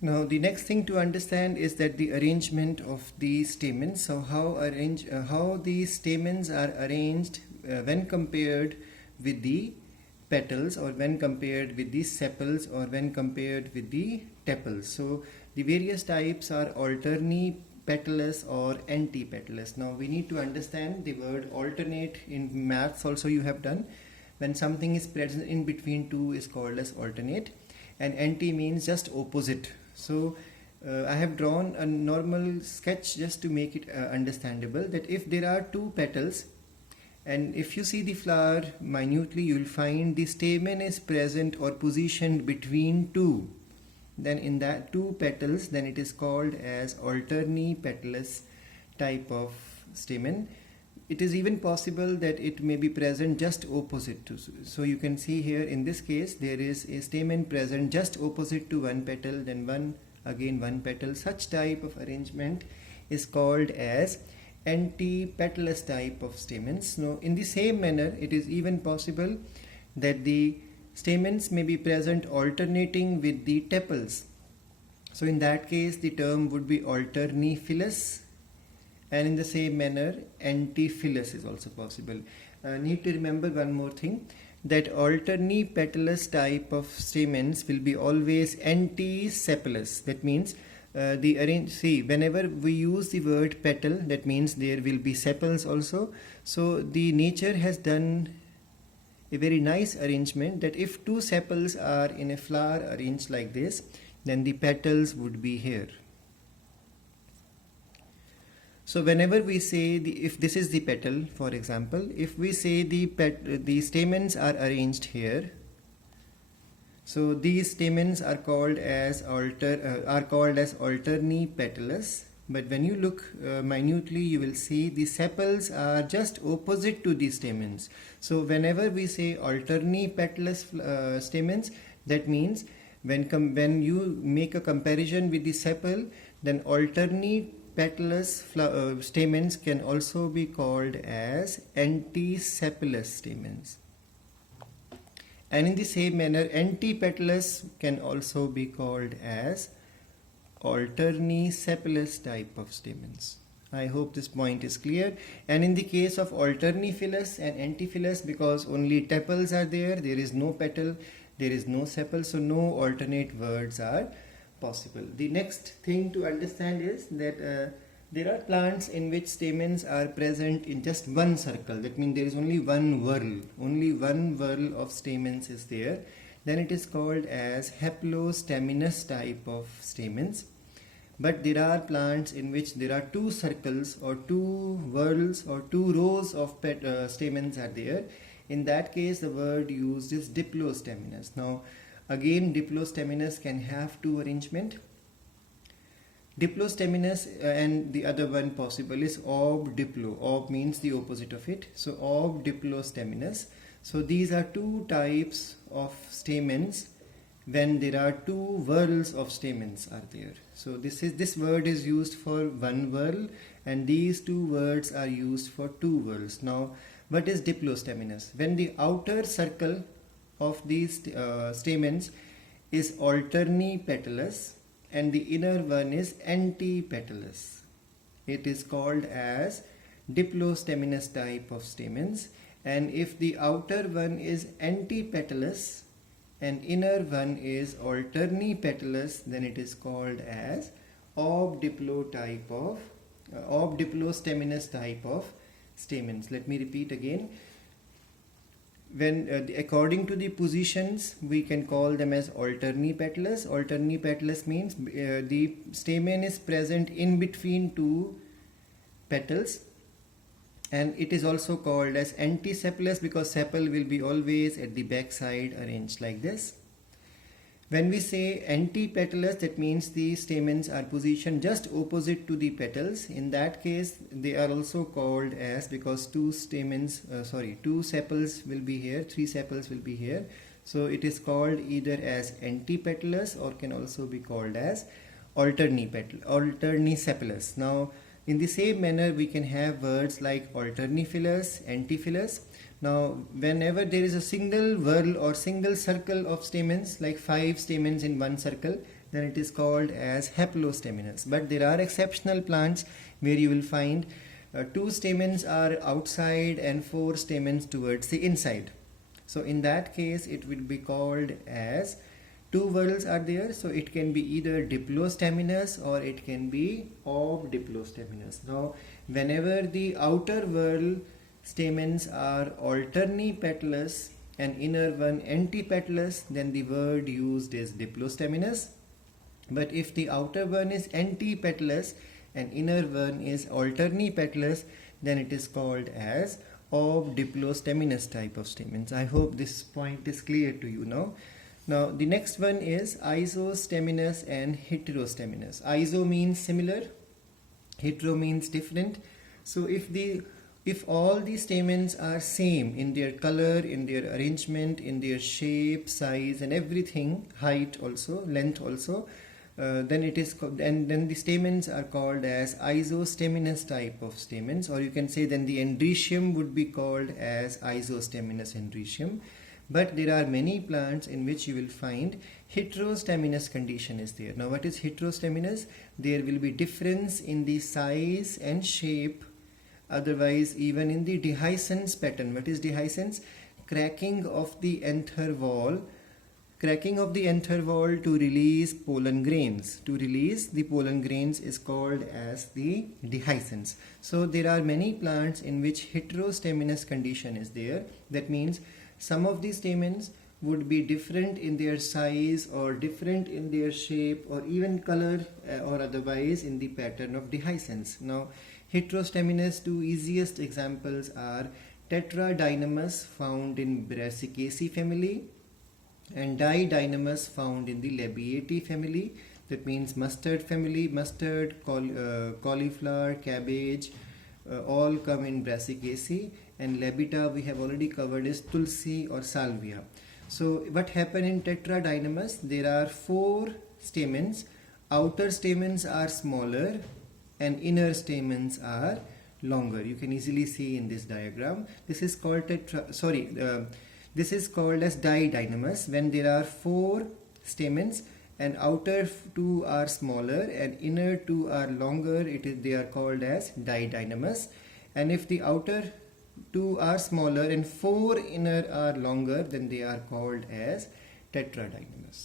Now the next thing to understand is that the arrangement of the stamens. So how the stamens are arranged when compared with the petals, or when compared with the sepals, or when compared with the tepals. So the various types are alterni-petalous or antipetalous. Now we need to understand the word alternate. In maths also you have done. When something is present in between two is called as alternate, and anti means just opposite. So I have drawn a normal sketch just to make it understandable, that if there are two petals, and if you see the flower minutely, you will find the stamen is present or positioned between two. Then in that two petals, then it is called as alterni-petalous type of stamen. It is even possible that it may be present just opposite to. So you can see here in this case there is a stamen present just opposite to one petal, then one petal. Such type of arrangement is called as antipetalous type of stamens. Now in the same manner, it is even possible that the stamens may be present alternating with the tepals. So in that case the term would be alternifilous, and in the same manner antiphyllous is also possible. Need to remember one more thing, that alterni-petalous type of stamens will be always antisepalous. That means whenever we use the word petal, that means there will be sepals also. So the nature has done a very nice arrangement, that if two sepals are in a flower arranged like this, then the petals would be here. So whenever we say if this is the petal, for example, if we say the stamens are arranged here, so these stamens are called as alterni-petalous. But when you look minutely, you will see the sepals are just opposite to the stamens. So whenever we say alterni-petalous stamens, that means when you make a comparison with the sepal, then alterni-petalous stamens can also be called as antisepalous stamens. And in the same manner, antipetalous can also be called as alternisepalous type of stamens. I hope this point is clear. And in the case of alternifilous and antiphyllous, because only tepals are there, there is no petal, there is no sepal, so no alternate words are possible. The next thing to understand is that there are plants in which stamens are present in just one circle. That means there is only one whorl of stamens is there. Then it is called as haplostaminous type of stamens. But there are plants in which there are two circles or two whorls or two rows of stamens are there. In that case, the word used is diplostaminous. Now again, diplostaminous can have two arrangement. Diplostaminous and the other one possible is obdiplo. Ob means the opposite of it. So obdiplostaminous. So these are two types of stamens when there are two whorls of stamens are there. So this word is used for one whorl, and these two words are used for two whorls. Now what is diplostaminous? When the outer circle of these stamens is alterni-petalous and the inner one is antipetalous, it is called as diplostaminous type of stamens. And if the outer one is antipetalous and inner one is alterni-petalous, then it is called as obdiplostaminous type of stamens. Let me repeat again. When according to the positions, we can call them as alterni-petalous. Alterni-petalous means the stamen is present in between two petals, and it is also called as antisepalous because sepal will be always at the back side arranged like this. When we say antipetalous, that means the stamens are positioned just opposite to the petals. In that case, they are also called as, because two sepals will be here, three sepals will be here. So it is called either as antipetalous or can also be called as alternisepalous. Now in the same manner, we can have words like alternifilous, antiphyllous, Now, whenever there is a single whorl or single circle of stamens, like 5 stamens in one circle, then it is called as haplostamenous. But there are exceptional plants where you will find 2 stamens are outside and 4 stamens towards the inside. So in that case, it will be called as 2 whorls are there. So it can be either diplostaminous or it can be obdiplostaminous. Now, whenever the outer whorl stamens are alternipetalous and inner one antipetalous, then the word used is diplostaminous. But if the outer one is antipetalous and inner one is alternipetalous, then it is called as obdiplostaminous type of stamens. I hope this point is clear to you now. Now the next one is isostaminous and heterostaminous. Iso means similar, hetero means different. So if all the stamens are same in their color, in their arrangement, in their shape, size and everything, height also, length also, then it is and then the stamens are called as isostaminous type of stamens, or you can say then the androecium would be called as isostaminous androecium. But there are many plants in which you will find heterostaminous condition is there. Now what is heterostaminous? There will be difference in the size and shape, otherwise even in the dehiscence pattern. What is dehiscence? Cracking of the anther wall. Cracking of the anther wall to release pollen grains. To release the pollen grains is called as the dehiscence. So there are many plants in which heterostaminous condition is there. That means some of the stamens would be different in their size or different in their shape or even color or otherwise in the pattern of dehiscence. Now heterostaminous, two easiest examples are Tetra Dynamis found in Brassicaceae family and Didynamis found in the Labiatae family. That means mustard family, mustard, cauliflower, cabbage, all come in Brassicaceae, and Labiata we have already covered is Tulsi or Salvia. So what happened in Tetra Dynamis? There are 4 stamens. Outer stamens are smaller and inner stamens are longer. You can easily see in this diagram. This is called this is called as Didynamis when there are 4 stamens and outer 2 are smaller and inner 2 are longer. They are called as Didynamis. And if the outer 2 are smaller and 4 inner are longer, then they are called as Tetra Dynamis.